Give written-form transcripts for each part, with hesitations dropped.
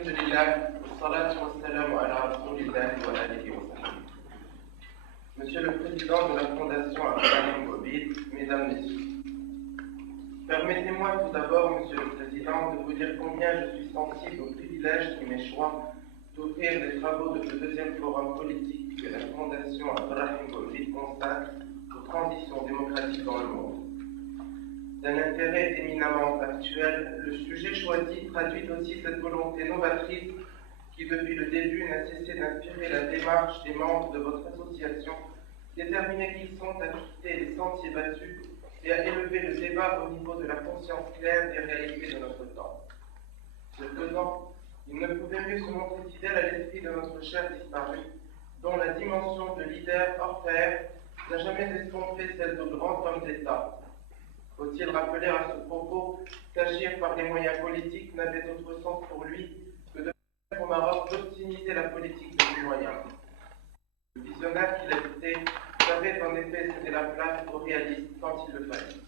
Alhamdulillah, wassalatu wassalamu ala rasulillah wa alihi wa sallam. Monsieur le Président de la Fondation Abraham Bobid, Mesdames, Messieurs, permettez-moi tout d'abord, Monsieur le Président, de vous dire combien je suis sensible au privilège qui m'est choix d'ouvrir les travaux de ce deuxième forum politique que la Fondation Abraham Bobid consacre aux transitions démocratiques dans le monde. D'un intérêt éminemment actuel, le sujet choisi traduit aussi cette volonté novatrice qui, depuis le début, n'a cessé d'inspirer la démarche des membres de votre association, déterminés qu'ils sont à quitter les sentiers battus et à élever le débat au niveau de la conscience claire des réalités de notre temps. Ce faisant, il ne pouvait mieux se montrer fidèle à l'esprit de notre cher disparu, dont la dimension de leader hors pair n'a jamais estompé celle de grand homme d'État. Faut-il rappeler à ce propos qu'agir par les moyens politiques n'avait d'autre sens pour lui que de permettre au Maroc d'optimiser la politique de ses moyens. Le visionnaire qu'il était savait en effet céder la place aux réalistes quand il le fallait.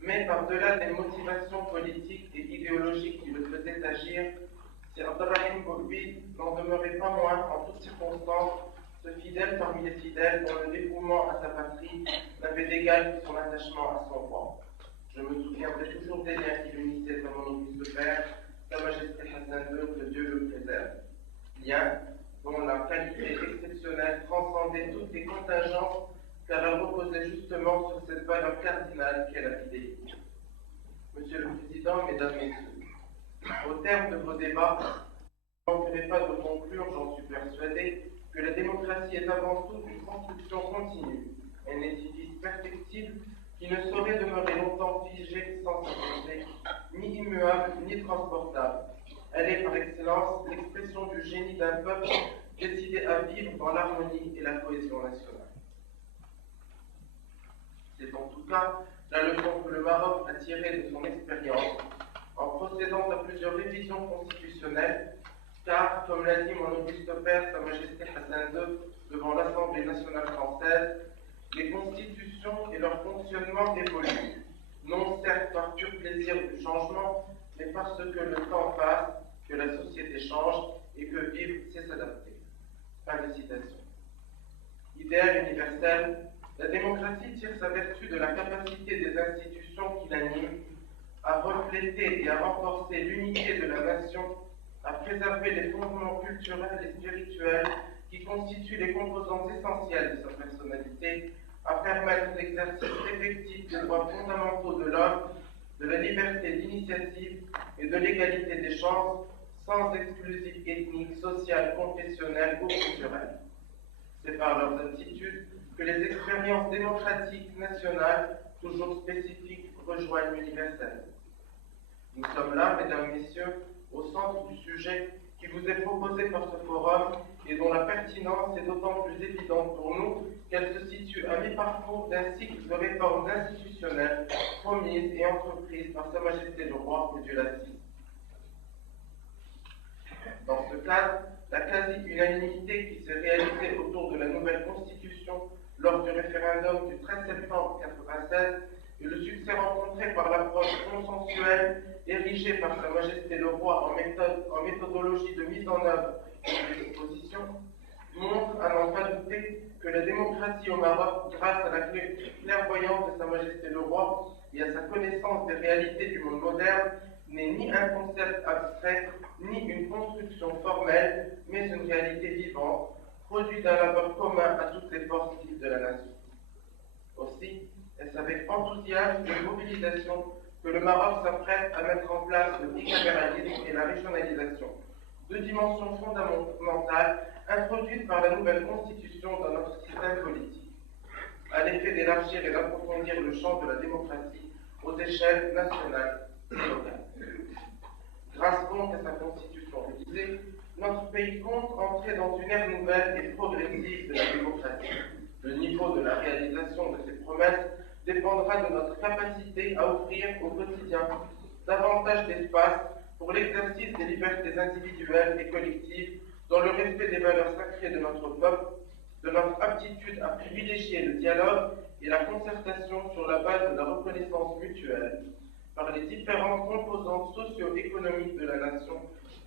Mais par-delà des motivations politiques et idéologiques qui le faisaient agir, si Abdelrahim Bobid n'en demeurait pas moins, en toutes circonstances, ce fidèle parmi les fidèles dont le dévouement à sa patrie n'avait d'égal que son attachement à son roi. Je me souviendrai toujours des liens qui l'unissaient à mon auguste père, Sa Majesté Hassan II, que Dieu le préserve. Liens dont la qualité exceptionnelle transcendait toutes les contingences, car elle reposait justement sur cette valeur cardinale qu'est la fidélité. Monsieur le Président, Mesdames, Messieurs, au terme de vos débats, je ne manquerai pas de conclure, j'en suis persuadé, que la démocratie est avant tout une construction continue, un édifice perfectible qui ne saurait demeurer longtemps figé sans s'affronter, ni immuable, ni transportable. Elle est par excellence l'expression du génie d'un peuple décidé à vivre dans l'harmonie et la cohésion nationale. C'est en tout cas la leçon que le Maroc a tirée de son expérience en procédant à plusieurs révisions constitutionnelles, car, comme l'a dit mon auguste père, Sa Majesté Hassan II, devant l'Assemblée nationale française, les constitutions et leur fonctionnement évoluent, non certes par pur plaisir du changement, mais parce que le temps passe, que la société change et que vivre, c'est s'adapter. Fin de citation. Idéal universel, la démocratie tire sa vertu de la capacité des institutions qui l'animent à refléter et à renforcer l'unité de la nation, à préserver les fondements culturels et spirituels qui constituent les composantes essentielles de sa personnalité, à permettre l'exercice effectif des droits fondamentaux de l'homme, de la liberté d'initiative et de l'égalité des chances, sans exclusive ethnique, sociale, confessionnelle ou culturelle. C'est par leurs aptitudes que les expériences démocratiques nationales, toujours spécifiques, rejoignent l'universel. Nous sommes là, Mesdames, Messieurs, au centre du sujet qui vous est proposé par ce forum et dont la pertinence est d'autant plus évidente pour nous qu'elle se situe à mi-parcours d'un cycle de réformes institutionnelles promises et entreprises par Sa Majesté le Roi, que Dieu l'assiste. Dans ce cadre, la quasi-unanimité qui s'est réalisée autour de la nouvelle Constitution lors du référendum du 13 septembre 1996 et le succès rencontré par l'approche consensuelle érigée par Sa Majesté le Roi en méthodologie de mise en œuvre des dispositions, montre à n'en pas douter que la démocratie au Maroc, grâce à la clairvoyance de Sa Majesté le Roi et à sa connaissance des réalités du monde moderne, n'est ni un concept abstrait, ni une construction formelle, mais une réalité vivante, produit d'un labeur commun à toutes les forces vives de la nation. Aussi, est-ce avec enthousiasme et mobilisation que le Maroc s'apprête à mettre en place le bicaméralisme et la régionalisation, deux dimensions fondamentales introduites par la nouvelle constitution dans notre système politique, à l'effet d'élargir et d'approfondir le champ de la démocratie aux échelles nationales et locales. Grâce donc à sa constitution révisée, notre pays compte entrer dans une ère nouvelle et progressive de la démocratie. Le niveau de la réalisation de ces promesses dépendra de notre capacité à offrir au quotidien davantage d'espace pour l'exercice des libertés individuelles et collectives dans le respect des valeurs sacrées de notre peuple, de notre aptitude à privilégier le dialogue et la concertation sur la base de la reconnaissance mutuelle, par les différentes composantes socio-économiques de la nation,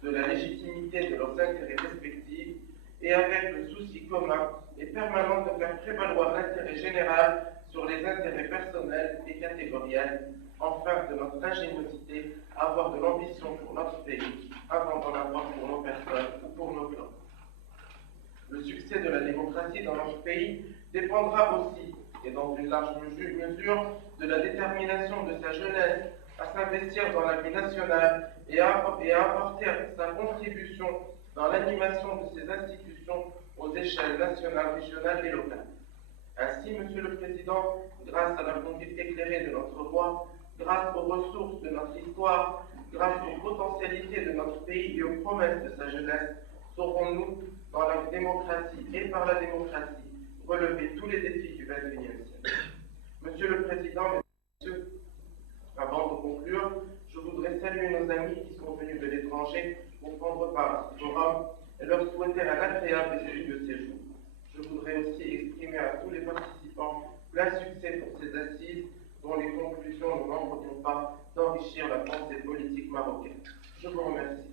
de la légitimité de leurs intérêts respectifs, et avec le souci commun et permanent de faire prévaloir l'intérêt général sur les intérêts personnels et catégoriels, enfin de notre ingéniosité à avoir de l'ambition pour notre pays, avant d'en avoir pour nos personnes ou pour nos clans. Le succès de la démocratie dans notre pays dépendra aussi, et dans une large mesure, de la détermination de sa jeunesse à s'investir dans la vie nationale et à apporter sa contribution dans l'animation de ces institutions aux échelles nationales, régionales et locales. Ainsi, Monsieur le Président, grâce à la conduite éclairée de notre roi, grâce aux ressources de notre histoire, grâce aux potentialités de notre pays et aux promesses de sa jeunesse, saurons-nous, dans la démocratie et par la démocratie, relever tous les défis du XXIe siècle. Monsieur le Président, Messieurs, avant de conclure, je voudrais saluer nos amis qui sont venus de l'étranger pour prendre part à ce forum et leur souhaiter un agréable et joyeux séjour. Je voudrais aussi exprimer à tous les participants plein succès pour ces assises dont les conclusions ne manqueront pas d'enrichir la pensée politique marocaine. Je vous remercie.